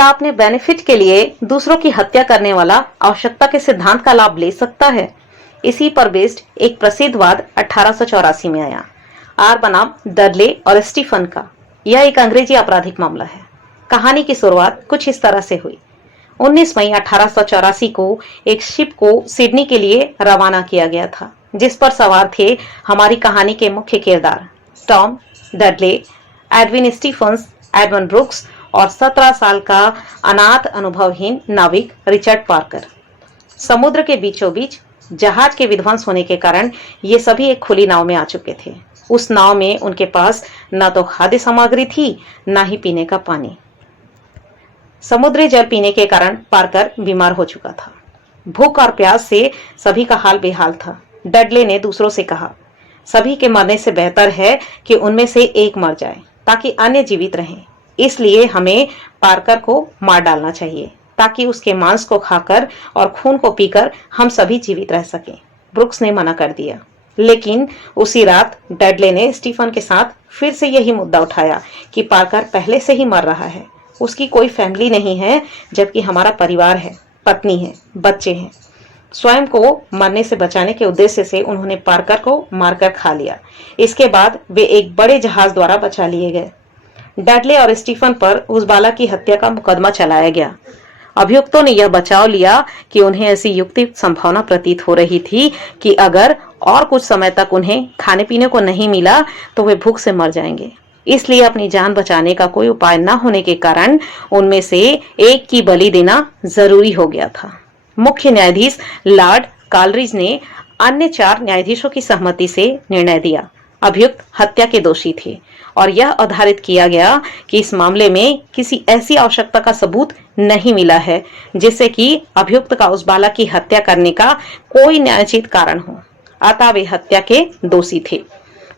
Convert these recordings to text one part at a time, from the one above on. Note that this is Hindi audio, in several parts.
क्या अपने बेनिफिट के लिए दूसरों की हत्या करने वाला आवश्यकता के सिद्धांत का लाभ ले सकता है? इसी पर बेस्ड एक प्रसिद्ध वाद 1884 में आया, आर बनाम डडले और स्टीफन का। यह एक अंग्रेजी आपराधिक मामला है। कहानी की शुरुआत कुछ इस तरह से हुई। 19 मई 1884 को एक शिप को सिडनी के लिए रवाना किया गया था, जिस पर सवार थे हमारी कहानी के मुख्य किरदार Tom, Dudley, Edwin Stephens, Edmund Brooks और 17 साल का अनाथ अनुभवहीन नाविक रिचर्ड पार्कर। समुद्र के बीचों बीच जहाज के विध्वंस होने के कारण ये सभी एक खुली नाव में आ चुके थे। उस नाव में उनके पास न तो खाद्य सामग्री थी, न ही पीने का पानी। समुद्री जल पीने के कारण पार्कर बीमार हो चुका था। भूख और प्यास से सभी का हाल बेहाल था। डडले ने दूसरों से कहा, सभी के मरने से बेहतर है कि उनमें से एक मर जाए ताकि अन्य जीवित रहें। इसलिए हमें पार्कर को मार डालना चाहिए ताकि उसके मांस को खाकर और खून को पीकर हम सभी जीवित रह सकें। ब्रुक्स ने मना कर दिया, लेकिन उसी रात डडले ने स्टीफन के साथ फिर से यही मुद्दा उठाया कि पार्कर पहले से ही मर रहा है, उसकी कोई फैमिली नहीं है, जबकि हमारा परिवार है, पत्नी है, बच्चे हैं। स्वयं को मरने से बचाने के उद्देश्य से उन्होंने पार्कर को मारकर खा लिया। इसके बाद वे एक बड़े जहाज द्वारा बचा लिए गए। डडले और स्टीफन पर उस बालक की हत्या का मुकदमा चलाया गया। अभियुक्तों ने यह बचाव लिया कि उन्हें ऐसी युक्ति संभावना प्रतीत हो रही थी कि अगर और कुछ समय तक उन्हें खाने पीने को नहीं मिला तो वे भूख से मर जाएंगे। इसलिए अपनी जान बचाने का कोई उपाय न होने के कारण उनमें से एक की बलि देना जरूरी हो गया था। मुख्य न्यायाधीश लॉर्ड कालरिज ने अन्य 4 न्यायाधीशों की सहमति से निर्णय दिया। अभियुक्त हत्या के दोषी थे और यह आधारित किया गया कि इस मामले में किसी ऐसी आवश्यकता का सबूत नहीं मिला है जिससे कि अभियुक्त का उस बालक की हत्या करने का कोई न्यायोचित कारण हो, अतः वे हत्या के दोषी थे।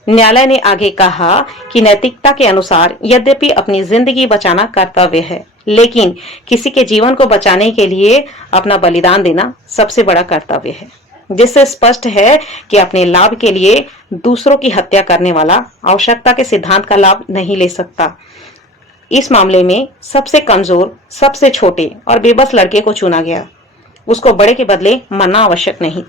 न्यायालय ने आगे कहा कि नैतिकता के अनुसार यद्यपि अपनी जिंदगी बचाना कर्तव्य है, लेकिन किसी के जीवन को बचाने के लिए अपना बलिदान देना सबसे बड़ा कर्तव्य है, जिससे स्पष्ट है कि अपने लाभ के लिए दूसरों की हत्या करने वाला आवश्यकता के सिद्धांत का लाभ नहीं ले सकता। इस मामले में सबसे कमजोर, सबसे छोटे और बेबस लड़के को चुना गया। उसको बड़े के बदले मरना आवश्यक नहीं था।